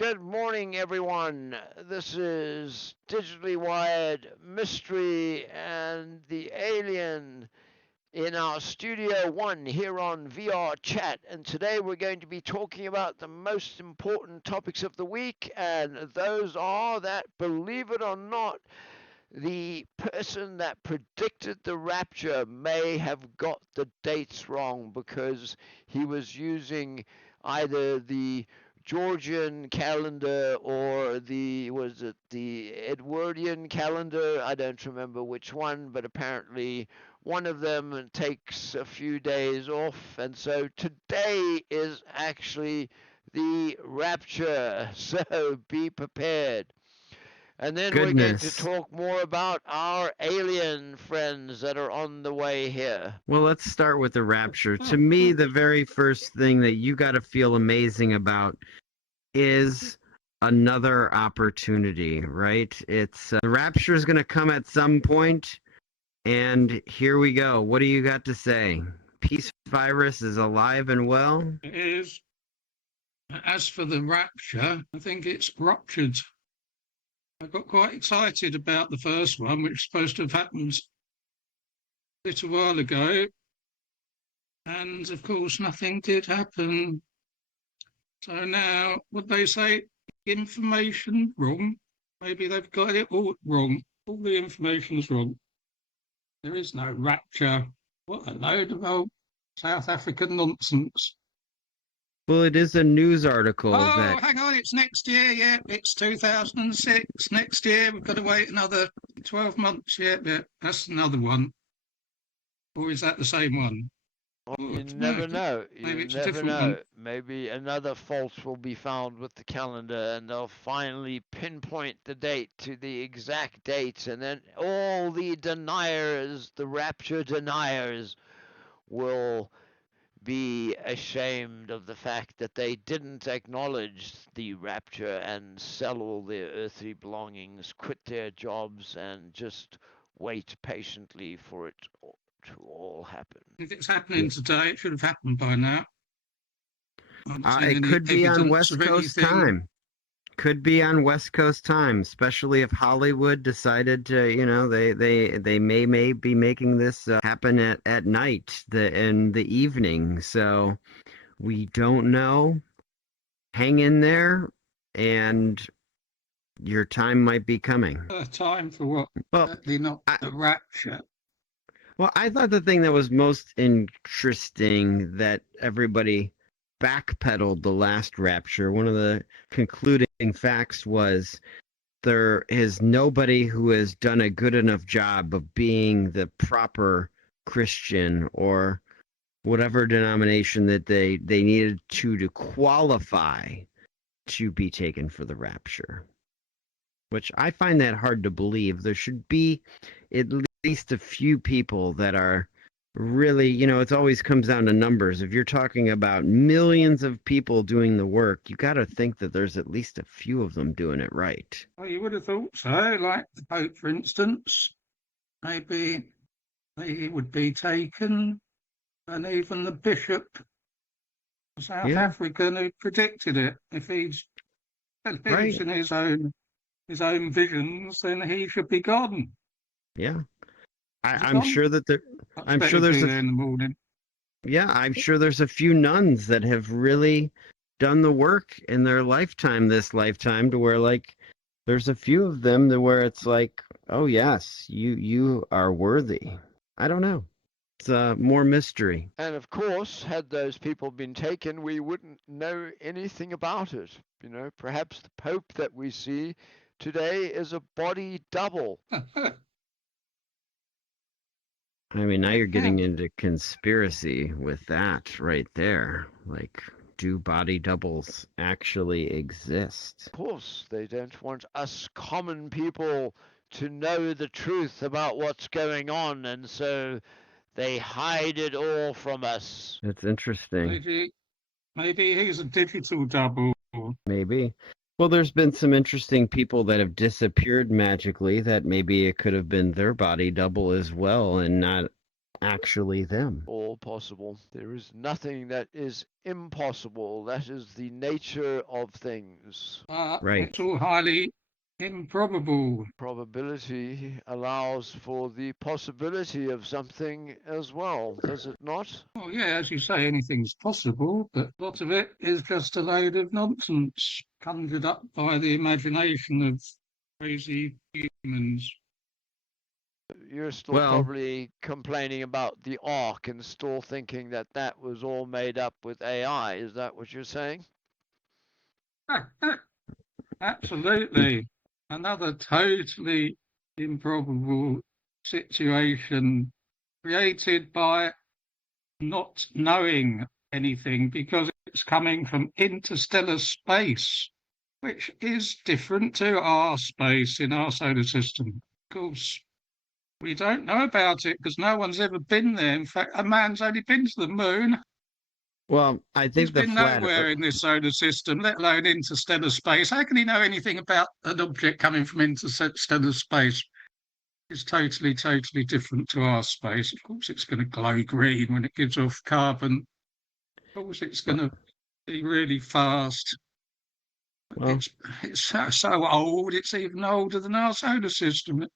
Good morning, everyone. This is Digitally Wired Mystery and the Alien in our Studio One here on VRChat. And today we're going to be talking about the most important topics of the week, and those are that, believe it or not, the person that predicted the rapture may have got the dates wrong because he was using either the Georgian calendar or the Edwardian calendar? I don't remember which one, but apparently one of them takes a few days off. And so today is actually the rapture. So be prepared. And then we're going to Goodness. talk more about our alien friends that are on the way here. Well, let's start with the rapture. To me, the very first thing that you got to feel amazing about is another opportunity, right? It's the rapture is going to come at some point, and here we go. What do you got to say? Peace virus is alive and well? It is. As for the rapture, I think it's ruptured. I got quite excited about the first one, which was supposed to have happened a little while ago. And of course, nothing did happen. So now, what they say, information wrong. Maybe they've got it all wrong. All the information's wrong. There is no rapture. What a load of old South African nonsense. Well, it is a news article Oh, that hang on, it's next year, yeah, it's 2006. Next year, we've got to wait another 12 months, yeah, that's another one. Or is that the same one? Well, Oh, you never know. maybe You it's a never different know. one. Maybe another fault will be found with the calendar and they'll finally pinpoint the date to the exact date, and then all the deniers, the rapture deniers, will be ashamed of the fact that they didn't acknowledge the rapture and sell all their earthly belongings, quit their jobs, and just wait patiently for it to all happen. If it's happening today, it should have happened by now. I haven't seen it any could be on evidence West of Coast anything. time. Could be on West Coast time, especially if Hollywood decided to, they may be making this happen at night, in the evening. So we don't know. Hang in there, and your time might be coming. Time for what? Well, Certainly not the rapture. I thought the thing that was most interesting that everybody backpedaled the last rapture. One of the concluding facts was there is nobody who has done a good enough job of being the proper Christian or whatever denomination that they needed to qualify to be taken for the rapture, which I find that hard to believe. There should be at least a few people that are really, it always comes down to numbers. If you're talking about millions of people doing the work, you got to think that there's at least a few of them doing it right. Well, you would have thought so, like the Pope, for instance. Maybe he would be taken, and even the Bishop of South African who predicted it. If he believes in his own visions, then he should be gone. Yeah. I'm sure that I'm sure there's in the morning. Yeah, I'm sure there's a few nuns that have really done the work in their this lifetime, to where there's a few of them to where it's like, oh yes, you are worthy. I don't know. It's more mystery. And of course, had those people been taken, we wouldn't know anything about it. Perhaps the Pope that we see today is a body double. I mean, now you're getting into conspiracy with that right there. Like, do body doubles actually exist? Of course, they don't want us common people to know the truth about what's going on, and so they hide it all from us. It's interesting. Maybe he's a digital double. Maybe. Well, there's been some interesting people that have disappeared magically that maybe it could have been their body double as well, and not actually them. All possible. There is nothing that is impossible. That is the nature of things. Right. It's all highly improbable. Probability allows for the possibility of something as well, does it not? Well, yeah, as you say, anything's possible, but a lot of it is just a load of nonsense conjured up by the imagination of crazy humans. You're still Well, probably complaining about the Ark and still thinking that that was all made up with AI. Is that what you're saying? Absolutely. Another totally improbable situation created by not knowing anything because it's coming from interstellar space, which is different to our space in our solar system. Of course, we don't know about it because no one's ever been there. In fact, a man's only been to the moon. well, I He's think the been flat nowhere in this solar system, let alone interstellar space. How can he know anything about an object coming from interstellar space? It's totally, totally different to our space. Of course, it's going to glow green when it gives off carbon. Of course, it's going to be really fast. well, It's so old, it's even older than our solar system.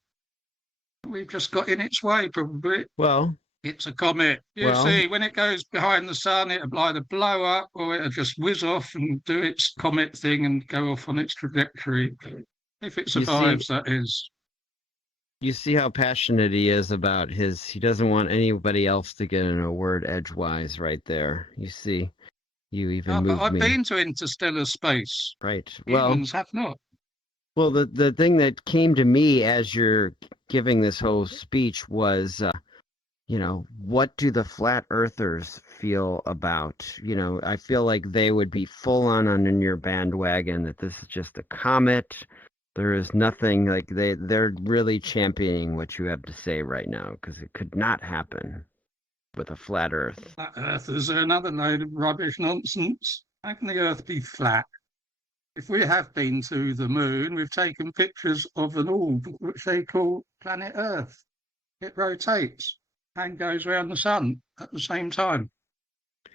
We've just got in its way, probably. well, It's a comet. You well, see, when it goes behind the sun, it'll either blow up or it'll just whiz off and do its comet thing and go off on its trajectory. If it you see, survives, that is. you see how passionate he is about his. He doesn't want anybody else to get in a word edgewise right there. You see, you even But moved I've me. been to interstellar space. Right. Humans have not. Well, the thing that came to me as you're giving this whole speech was, what do the flat earthers feel about? I feel like they would be full on your bandwagon that this is just a comet. There is nothing like they're really championing what you have to say right now because it could not happen with a flat earth. Flat earthers are another load of rubbish nonsense. How can the earth be flat? If we have been to the moon, we've taken pictures of an orb, which they call planet Earth. It rotates and goes around the sun at the same time.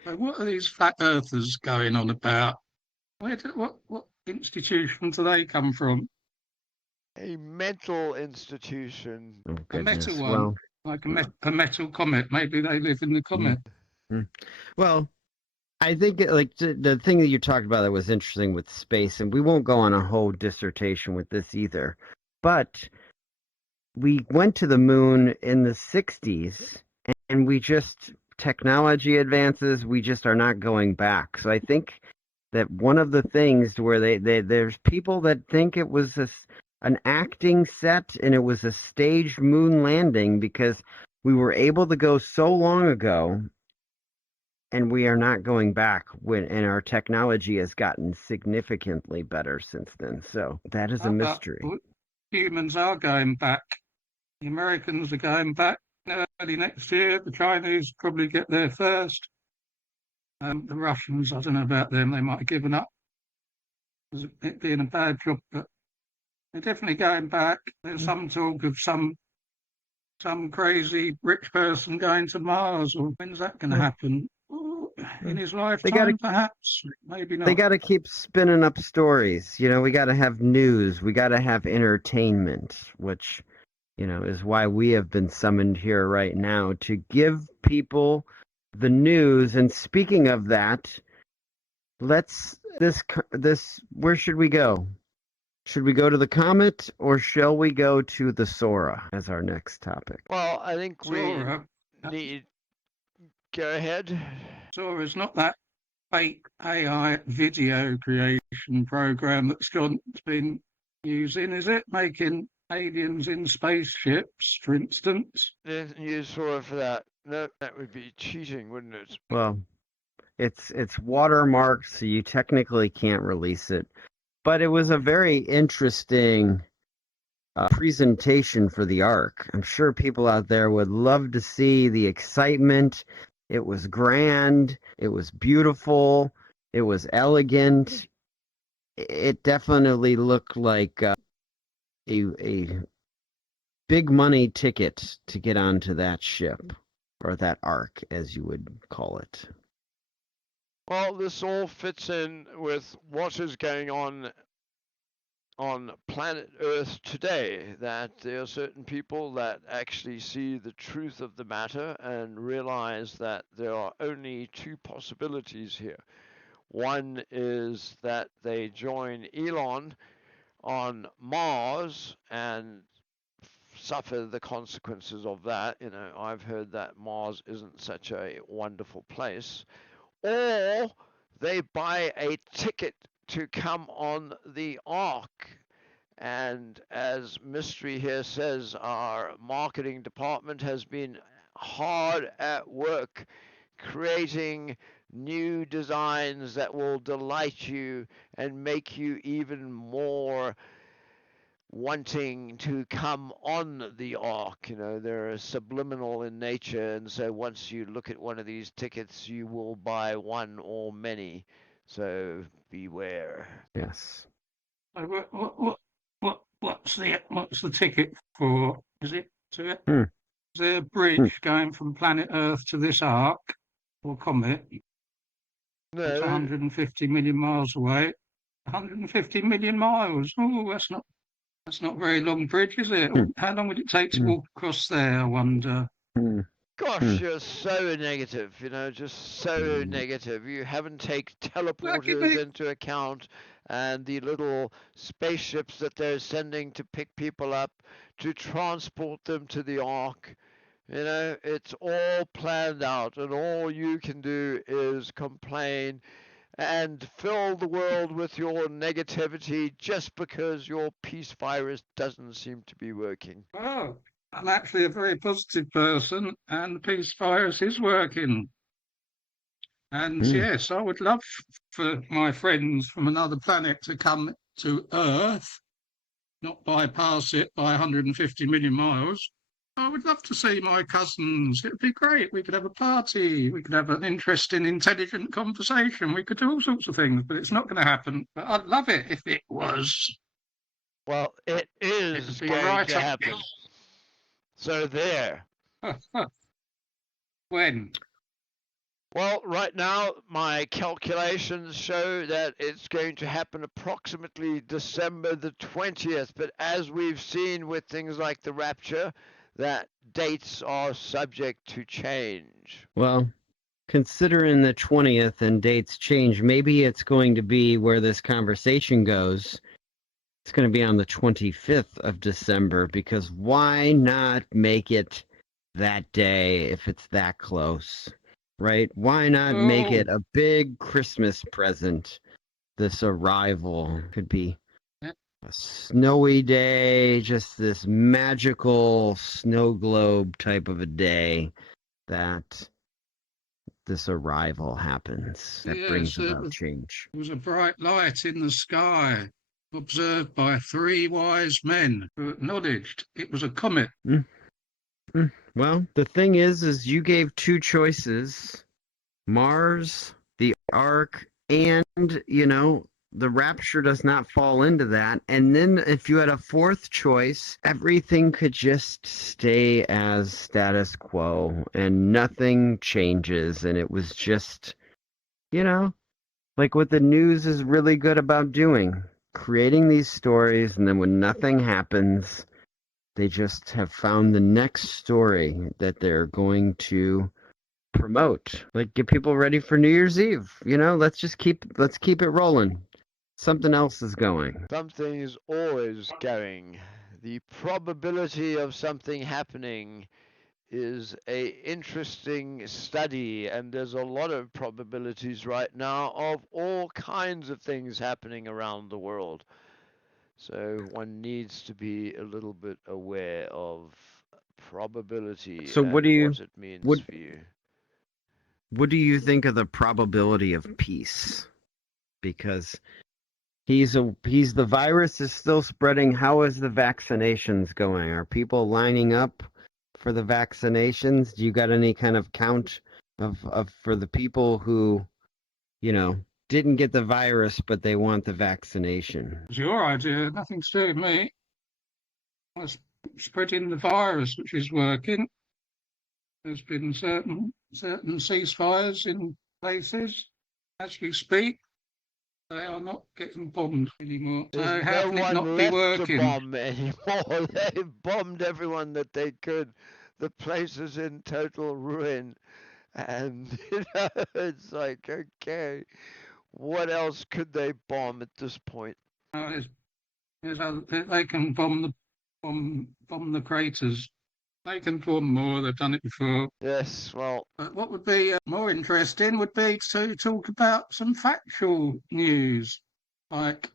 So what are these flat earthers going on about? What institution do they come from? A mental institution. Oh A metal goodness. one, like a metal comet. Maybe they live in the Mm, comet. mm. Well, I think like the thing that you talked about that was interesting with space, and we won't go on a whole dissertation with this either, but we went to the moon in the 60s and we just technology advances, we just are not going back. So I think that one of the things where there's people that think it was an acting set and it was a staged moon landing because we were able to go so long ago and we are not going back and our technology has gotten significantly better since then. So that is a But mystery. humans are going back. The Americans are going back early next year. The Chinese probably get there first. The Russians, I don't know about them. They might have given up. It being a bad job, but they're definitely going back. There's some talk of some crazy rich person going to Mars, or when's that going to happen? In his lifetime, perhaps, maybe not. They got to keep spinning up stories. We got to have news. We got to have entertainment, which, is why we have been summoned here right now to give people the news. And speaking of that, where should we go? Should we go to the comet or shall we go to the Sora as our next topic? Well, I think Sora, we need. Go ahead. Sora's not that fake AI video creation program that's John's been using, is it? Making aliens in spaceships, for instance. Didn't use Sora for that. No, that would be cheating, wouldn't it? Well, it's watermarked, so you technically can't release it. But it was a very interesting presentation for the Ark. I'm sure people out there would love to see the excitement. It was grand. It was beautiful. It was elegant. It definitely looked like a big money ticket to get onto that ship. or that arc, as you would call it. Well, this all fits in with what is going on planet Earth today, that there are certain people that actually see the truth of the matter and realize that there are only two possibilities here. One is that they join Elon on Mars and suffer the consequences of that. I've heard that Mars isn't such a wonderful place. Or they buy a ticket to come on the Ark. And as Mystery here says, our marketing department has been hard at work creating new designs that will delight you and make you even more wanting to come on the Ark. They're subliminal in nature, and so once you look at one of these tickets, you will buy one or many. So beware. Yes. What's the ticket for? Is it to it? Hmm. Is there a bridge going from planet Earth to this arc or comet? It's No, 150 million miles away. 150 million miles. Oh, that's not a very long bridge, is it? Hmm. How long would it take to Hmm. walk across there, I wonder? Hmm. gosh, you're so negative, just so Hmm. negative. You haven't taken Lucky teleporters me. into account and the little spaceships that they're sending to pick people up to transport them to the Ark. It's all planned out, and all you can do is complain and fill the world with your negativity just because your peace virus doesn't seem to be working. Oh, I'm actually a very positive person, and the peace virus is working. And Hmm. yes, I would love for my friends from another planet to come to Earth, not bypass it by 150 million miles. I would love to see my cousins. It would be great. We could have a party. We could have an interesting, intelligent conversation. We could do all sorts of things, but it's not going to happen. But I'd love it if it was. Well, it It would is be going right to up. happen. So there. When? Well, right now, my calculations show that it's going to happen approximately December the 20th. But as we've seen with things like the Rapture, that dates are subject to change. Well, considering the 20th and dates change, maybe it's going to be where this conversation goes. It's going to be on the 25th of December, because why not make it that day if it's that close, right? Why not make Oh, it a big Christmas present? This arrival could be yeah. a snowy day, just this magical snow globe type of a day that this arrival happens, that brings Yes, about change. there was a bright light in the sky, observed by three wise men who acknowledged it was a comet. Mm, Well, the thing is you gave two choices: Mars, the Ark, and, the Rapture does not fall into that. And then if you had a fourth choice, everything could just stay as status quo and nothing changes. And it was just, like what the news is really good about doing, creating these stories, and then when nothing happens, they just have found the next story that they're going to promote. Like, get people ready for New Year's Eve. Let's keep it rolling. Something else is going. Something is always going. The probability of something happening is a interesting study, and there's a lot of probabilities right now of all kinds of things happening around the world. So one needs to be a little bit aware of probability So and what it means what for you. what do you think of the probability of peace? Because he's the virus is still spreading. How is the vaccinations going? Are people lining up for the vaccinations? Do you got any kind of count of for the people who, didn't get the virus but they want the vaccination? It's your idea, nothing to do with me. I was spreading the virus, which is working. There's been certain ceasefires in places. As you speak, they are not getting bombed anymore. There's So how no can it not one be left to working? bomb anymore. They bombed everyone that they could. The place is in total ruin. And, it's like, okay, what else could they bomb at this point? They can bomb the craters. They can bomb more. They've done it before. Yes, well, But what would be more interesting would be to talk about some factual news, like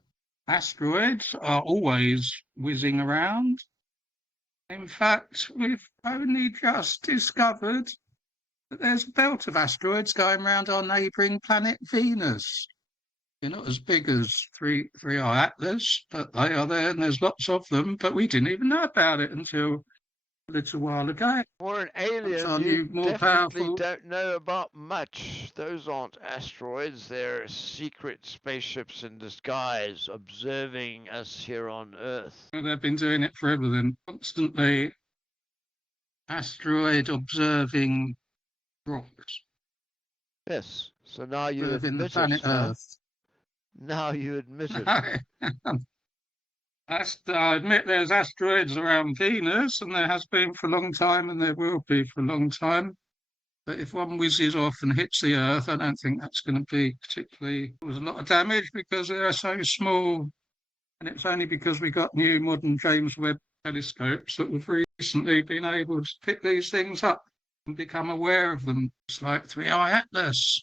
asteroids are always whizzing around. In fact, we've only just discovered that there's a belt of asteroids going around our neighbouring planet Venus. They're not as big as 3I Atlas, but they are there and there's lots of them. But we didn't even know about it until a little while ago. for an What's alien, our you new, more definitely powerful? don't know about much. Those aren't asteroids, they're secret spaceships in disguise observing us here on Earth. Well, they've been doing it forever then. Constantly asteroid observing rocks, Yes, so now you observing the admit it, planet huh? Earth. Now you admit it. I admit there's asteroids around Venus, and there has been for a long time, and there will be for a long time. But if one whizzes off and hits the Earth, I don't think that's going to be particularly cause a lot of damage because they are so small. And it's only because we got new modern James Webb telescopes that we've recently been able to pick these things up and become aware of them. It's like 3I Atlas.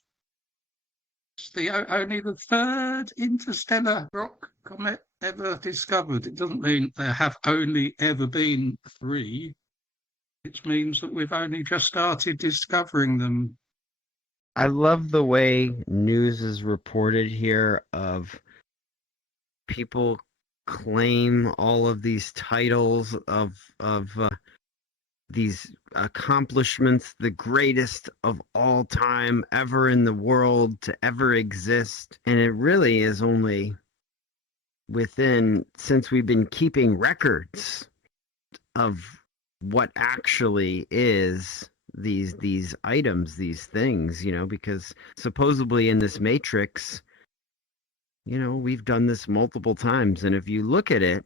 It's only the third interstellar rock comet ever discovered. It doesn't mean there have only ever been three. It means that we've only just started discovering them. I love the way news is reported here of people claim all of these titles of these accomplishments, the greatest of all time ever in the world to ever exist. And it really is only since we've been keeping records of what actually is these items, these things, because supposedly in this matrix, we've done this multiple times. And if you look at it,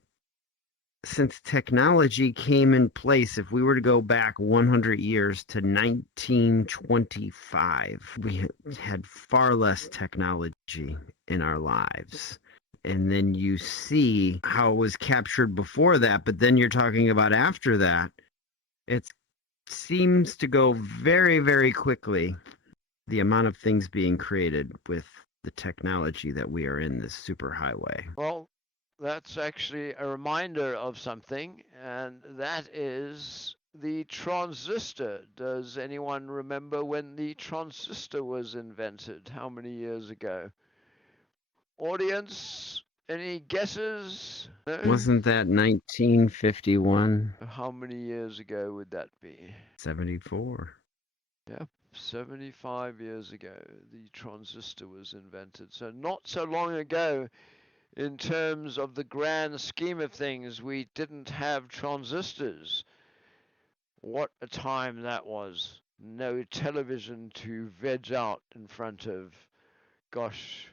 since technology came in place, if we were to go back 100 years to 1925, we had far less technology in our lives. And then you see how it was captured before that, but then you're talking about after that. It seems to go very, very quickly, the amount of things being created with the technology that we are in this superhighway. Well, that's actually a reminder of something, and that is the transistor. Does anyone remember when the transistor was invented? How many years ago? Audience, any guesses? No? Wasn't that 1951? How many years ago would that be? 74. Yep, 75 years ago, the transistor was invented. So not so long ago, in terms of the grand scheme of things, we didn't have transistors. What a time that was. No television to veg out in front of. Gosh,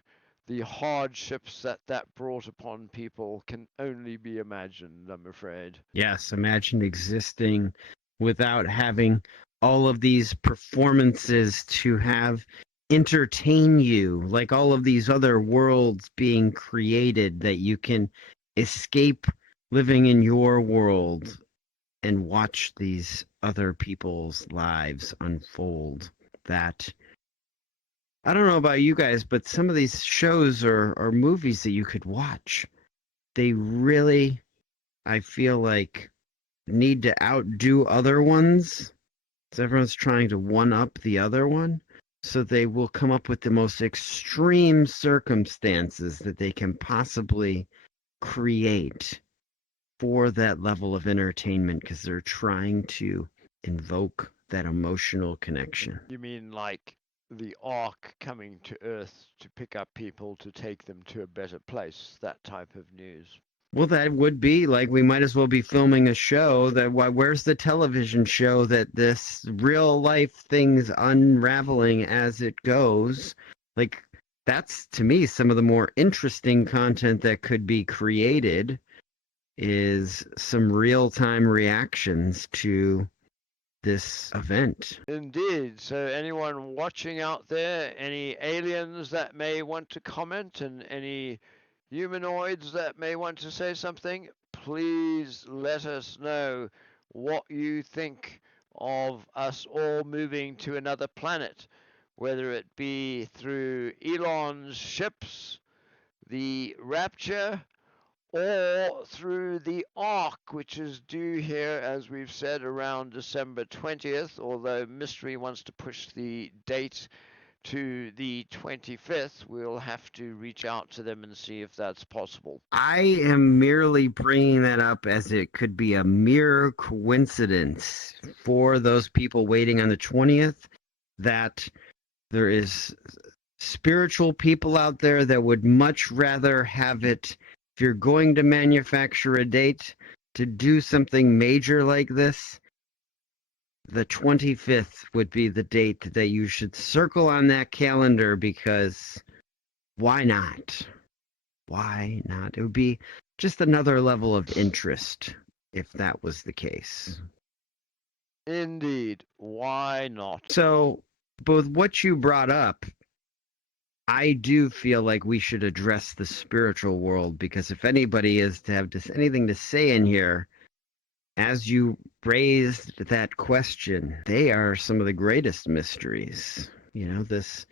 the hardships that brought upon people can only be imagined, I'm afraid. Yes, imagine existing without having all of these performances to have entertain you, like all of these other worlds being created that you can escape living in your world and watch these other people's lives unfold. That I don't know about you guys, but some of these shows or movies that you could watch, they really, I feel like, need to outdo other ones. So everyone's trying to one up the other one. So they will come up with the most extreme circumstances that they can possibly create for that level of entertainment because they're trying to invoke that emotional connection. You mean like the Ark coming to Earth to pick up people to take them to a better place, that type of news? Well, that would be like we might as well be filming a show that where's the television show that this real life thing's unraveling as it goes? Like that's to me some of the more interesting content that could be created is some real-time reactions to this event. Indeed. So, anyone watching out there, any aliens that may want to comment and any humanoids that may want to say something, please let us know what you think of us all moving to another planet, whether it be through Elon's ships, the Rapture, or through the Ark, which is due here, as we've said, around December 20th, although Mystery wants to push the date to the 25th. We'll have to reach out to them and see if that's possible. I am merely bringing that up as it could be a mere coincidence for those people waiting on the 20th that there is spiritual people out there that would much rather have it, if you're going to manufacture a date to do something major like this, the 25th would be the date that you should circle on that calendar because why not? Why not? It would be just another level of interest if that was the case. Indeed. Why not? So, both what you brought up, I do feel like we should address the spiritual world because if anybody is to have anything to say in here, as you raised that question, they are some of the greatest mysteries. You know, this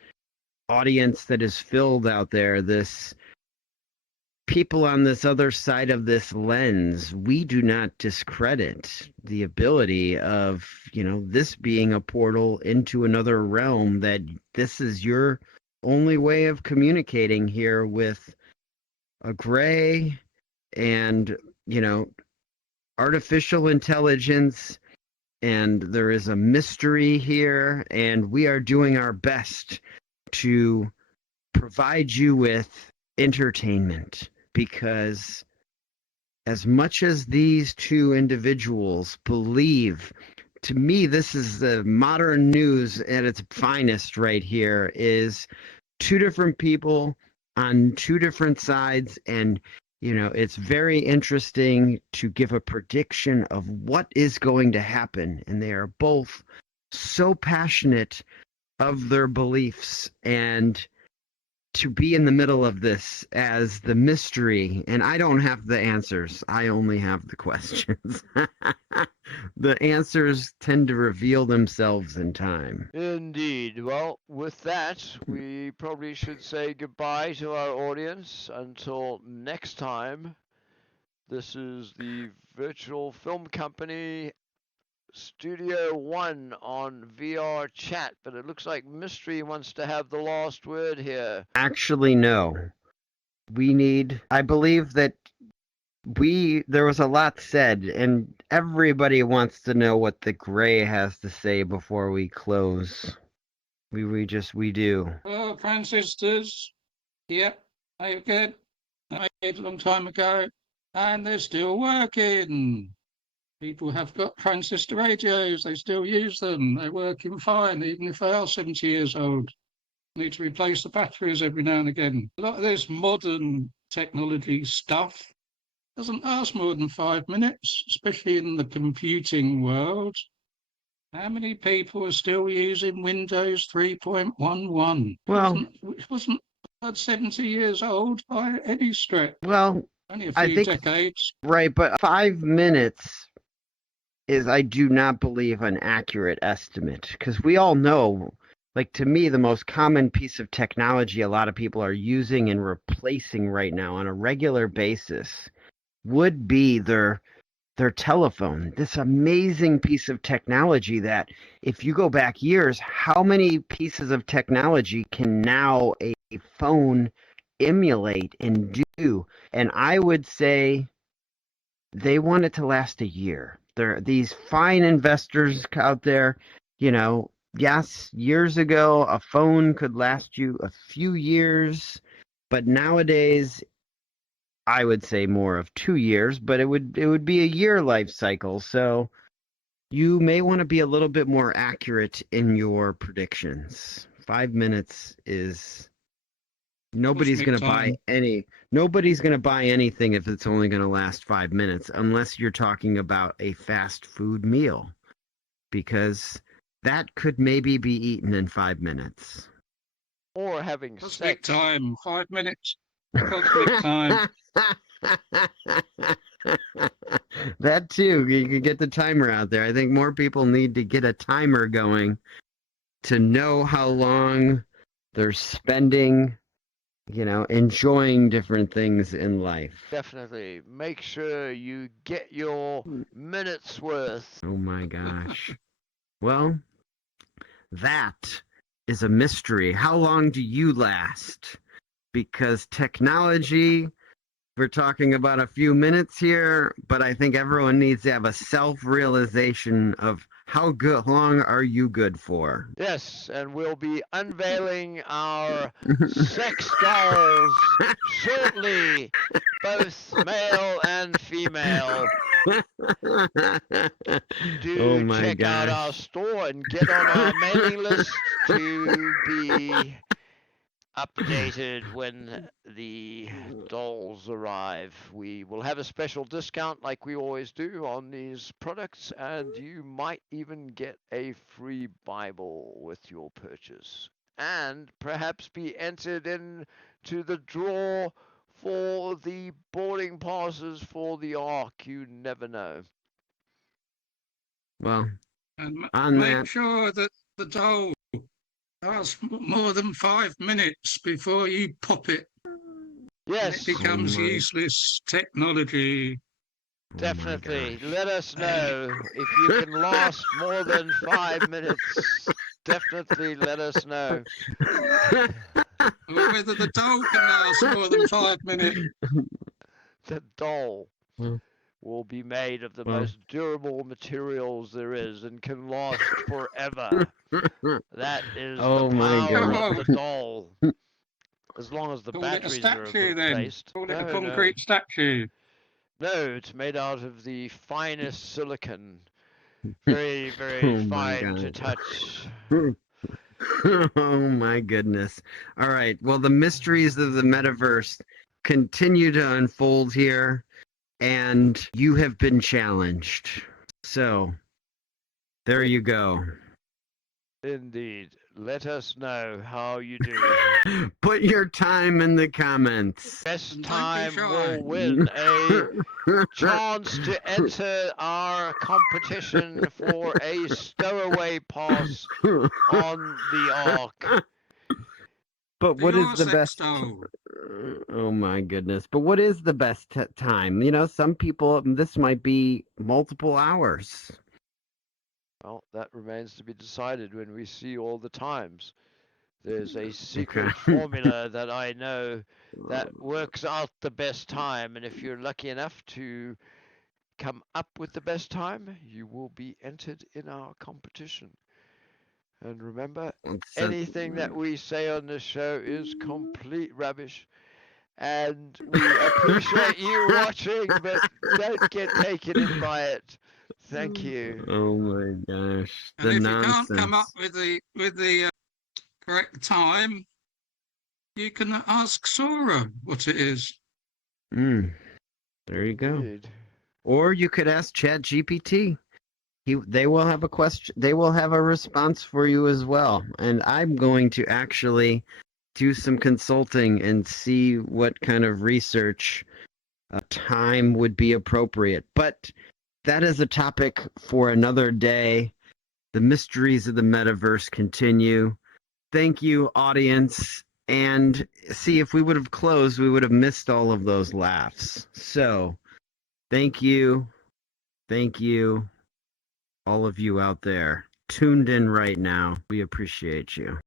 audience that is filled out there, this people on this other side of this lens, we do not discredit the ability of, you know, this being a portal into another realm, that this is your only way of communicating here with a gray and, you know, artificial intelligence, and there is a mystery here, and we are doing our best to provide you with entertainment because as much as these two individuals believe, to me this is the modern news at its finest right here, is two different people on two different sides, and you know it's very interesting to give a prediction of what is going to happen, and they are both so passionate of their beliefs, and to be in the middle of this as the mystery, and I don't have the answers, I only have the questions. The answers tend to reveal themselves in time. Indeed. Well, with that, we probably should say goodbye to our audience until next time. This is the Virtual Film Company Studio One on VRChat, but it looks like Mystery wants to have the last word here. Actually, no. I believe that there was a lot said, and everybody wants to know what the gray has to say before we close. We do. Oh, transistors. Yep, they were good. They made a long time ago, and they're still working. People have got transistor radios. They still use them. They're working fine, even if they are 70 years old. Need to replace the batteries every now and again. A lot of this modern technology stuff doesn't last more than 5 minutes, especially in the computing world. How many people are still using Windows 3.11? Well, Which wasn't 70 years old by any stretch. well, Only a I few think decades. right, but 5 minutes is, I do not believe, an accurate estimate because we all know, like to me, the most common piece of technology a lot of people are using and replacing right now on a regular basis would be their telephone. This amazing piece of technology that, if you go back years, how many pieces of technology can now a phone emulate and do? And I would say they want it to last a year. There are these fine investors out there, you know, yes, years ago a phone could last you a few years, but nowadays I would say more of 2 years, but it would be a year life cycle. So you may want to be a little bit more accurate in your predictions. 5 minutes is nobody's Cosmic going to buy time. nobody's going to buy anything if it's only going to last 5 minutes, unless you're talking about a fast food meal, because that could maybe be eaten in 5 minutes. Or having Cosmic sex. time. 5 minutes. Cosmic time. That too. You could get the timer out there. I think more people need to get a timer going to know how long they're spending, enjoying different things in life. Definitely. Make sure you get your minutes worth. Oh my gosh. Well, that is a mystery. How long do you last? Because technology, we're talking about a few minutes here, but I think everyone needs to have a self-realization of how long are you good for? Yes, and we'll be unveiling our sex dolls shortly, both male and female. Do my check out our gosh. store and get on our mailing list to be updated when the dolls arrive. We will have a special discount like we always do on these products, and you might even get a free Bible with your purchase, and perhaps be entered into the draw for the boarding passes for the Ark. You never know. Well, And on make that, sure that the doll lasts more than 5 minutes before you pop it. And it Yes, becomes useless technology. definitely. gosh. Let us know if you can last more than 5 minutes. Definitely let us know. Or whether the doll can last more than 5 minutes. The doll Well, will be made of the well. most durable materials there is and can last forever. That is the Oh my power of goodness. the doll. As long as the Call it a batteries are statue then. replaced. Call it a No, no. concrete statue. No, it's made out of the finest silicon. Very, very Oh my fine to god. touch. Oh my goodness. All right. Well, the mysteries of the metaverse continue to unfold here, and you have been challenged. So, there you go. Indeed. Let us know how you do. Put your time in the comments. Best And don't be time shy. will win a chance to enter our competition for a stowaway pass on the Ark. But what is Your the sex best? doll. Oh my goodness. But what is the best time? Some people, this might be multiple hours. Well, that remains to be decided when we see all the times. There's a secret Okay. formula that I know that works out the best time, and if you're lucky enough to come up with the best time, you will be entered in our competition. And remember, anything that we say on this show is complete rubbish. And we appreciate you watching, but don't get taken in by it. Thank you. Oh my gosh. And The if you can't come up nonsense. with the correct time, you can ask Sora what it is. There you go. Indeed. Or you could ask ChatGPT. They will have a question. They will have a response for you as well. And I'm going to actually do some consulting and see what kind of research time would be appropriate. But that is a topic for another day. The mysteries of the metaverse continue. Thank you, audience. And see, if we would have closed, we would have missed all of those laughs. So, thank you. Thank you, all of you out there tuned in right now. We appreciate you.